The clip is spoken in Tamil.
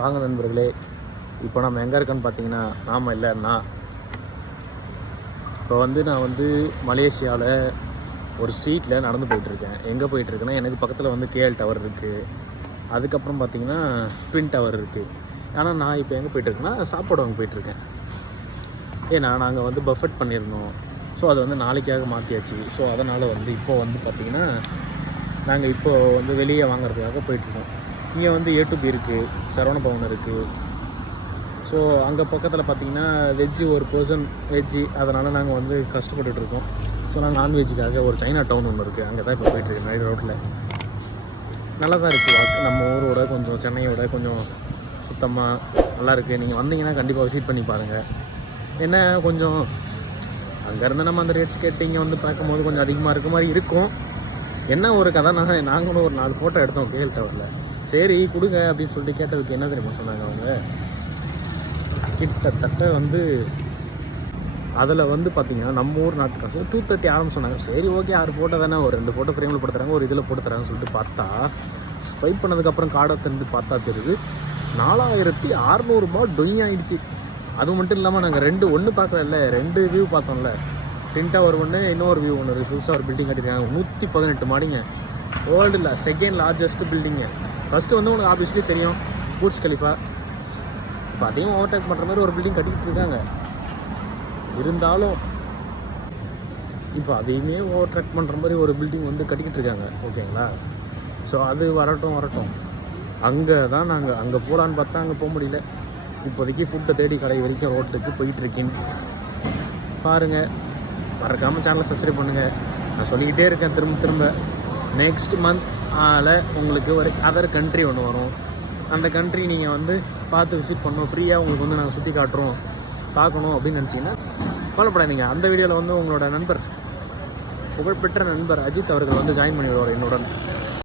வாங்க நண்பர்களே, இப்போ நம்ம எங்கே இருக்கோன்னு பார்த்தீங்கன்னா, நாம் இல்லைன்னா இப்போ நான் மலேசியாவில் ஒரு ஸ்ட்ரீட்டில் நடந்து போயிட்டுருக்கேன். எங்கே போயிட்டுருக்கேன்னா, எனக்கு பக்கத்தில் கேஎல் டவர் இருக்குது. அதுக்கப்புறம் பார்த்தீங்கன்னா ட்வின் டவர் இருக்குது. ஆனால் நான் இப்போ எங்கே போயிட்டுருக்கேன்னா, சாப்பாடு வாங்க போயிட்டுருக்கேன். ஏன்னா நாங்கள் பஃபெட் பண்ணியிருந்தோம். ஸோ அதை நாளைக்காக மாற்றியாச்சு. ஸோ அதனால் இப்போது பார்த்தீங்கன்னா நாங்கள் இப்போது வெளியே வாங்குறதுக்காக போயிட்டுருக்கோம். இங்கே A to B இருக்குது, சரவண பவன் இருக்குது. ஸோ அங்கே பக்கத்தில் பார்த்திங்கன்னா வெஜ்ஜு ஒரு பர்சன் வெஜ்ஜு, அதனால் நாங்கள் கஷ்டப்பட்டுருக்கோம். ஸோ நாங்கள் நான்வெஜ்ஜுக்காக ஒரு சைனா டவுன் ஒன்று இருக்குது, அங்கே தான் இப்போ போயிட்டுருக்கு. நைட் ரோட்டில் நல்லா தான் இருக்குது. நம்ம ஊரோட கொஞ்சம் சென்னையோட கொஞ்சம் சுத்தமாக நல்லா இருக்குது. நீங்கள் வந்தீங்கன்னா கண்டிப்பாக விசிட் பண்ணி பாருங்கள். என்ன கொஞ்சம் அங்கேருந்து நம்ம அந்த ரேட்ஸ் கேட்டு இங்கே பார்க்கும்போது கொஞ்சம் அதிகமாக இருக்க மாதிரி இருக்கும். என்ன ஒரு கதை, நாங்களும் ஒரு 4 ஃபோட்டோ எடுத்தோம் கேஎல் டவரில். சரி கொடுங்க அப்படின்னு சொல்லிட்டு கேட்டதுக்கு என்ன தெரியுமா சொன்னாங்க அவங்க, கிட்டத்தட்ட அதில் பார்த்தீங்கன்னா நம்ம ஊர் நாட்டு காசு 230 ஆரம்பிச்சு சொன்னாங்க. சரி ஓகே, 6 ஃபோட்டோ தானே, ஒரு 2 ஃபோட்டோ ஃப்ரேமில் போட்டு தராங்க, ஒரு இதில் போட்டு தராங்கன்னு சொல்லிட்டு பார்த்தா, ஸ்வைப் பண்ணதுக்கப்புறம் கார்டை திறந்து பார்த்தா தெரியுது 4600 ரூபாய் டொய் ஆகிடுச்சு. அது மட்டும் இல்லாமல் நாங்கள் ஒன்று பார்க்கல, 2 வியூ பார்த்தோம்ல. ட்வின் டவர் ஒன்று, இன்னொரு வியூ ஒன்று இருக்குது. புதுசாக ஒரு பில்டிங் கட்டிருக்காங்க, 118 மாடிங்க. வேர்ல்டில் செகண்ட் லார்ஜஸ்ட் பில்டிங்கு. ஃபஸ்ட்டு உங்களுக்கு ஆப்வியஸ்லி தெரியும் பூர்ஜ் கலிஃபா. இப்போ அதையும் ஓவர்டேக் பண்ணுற மாதிரி ஒரு பில்டிங் கட்டிக்கிட்டு இருக்காங்க. இருந்தாலும் இப்போ அதையுமே ஓவர்டேக் பண்ணுற மாதிரி ஒரு பில்டிங் கட்டிக்கிட்டு இருக்காங்க. ஓகேங்களா? ஸோ அது வரட்டும். அங்கே தான் நாங்கள் அங்கே போகலான்னு பார்த்தா அங்கே போக முடியல. இப்போதைக்கு ஃபுட்டை தேடி கடை வரைக்கும் ரோட்டுக்கு போயிட்டுருக்கேன். பாருங்கள், மறக்காமல் சேனலை சப்ஸ்கிரைப் பண்ணுங்கள். நான் சொல்லிக்கிட்டே இருக்கேன் திரும்ப. நெக்ஸ்ட் மந்த் உங்களுக்கு ஒரு அதர் கண்ட்ரி ஒன்று வரும். அந்த கண்ட்ரி நீங்கள் பார்த்து விசிட் பண்ணணும். ஃப்ரீயாக உங்களுக்கு நாங்கள் சுற்றி காட்டுறோம், பார்க்கணும் அப்படின்னு நினச்சிங்கன்னா கவலைப்படாதீங்க. அந்த வீடியோவில் உங்களோட நண்பர், புகழ்பெற்ற நண்பர் அஜித் அவர்கள் ஜாயின் பண்ணி வருவார் என்னுடன்.